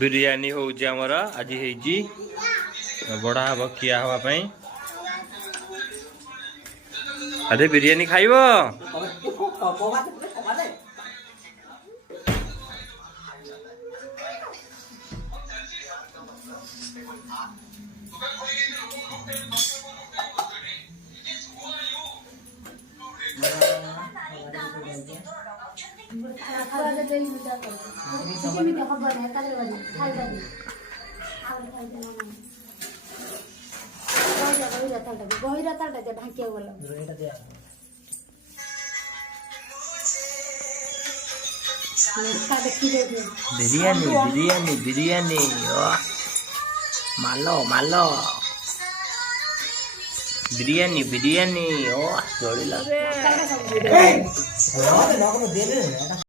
बिरयानी होउची हमर आज हेची बड़ा हब किया हवा पई। अरे बिरयानी खाइबो बिरयानी बिरयानी बिरयानी मालो मालो बिरयानी बिरयानी ओ जोड़ी लगे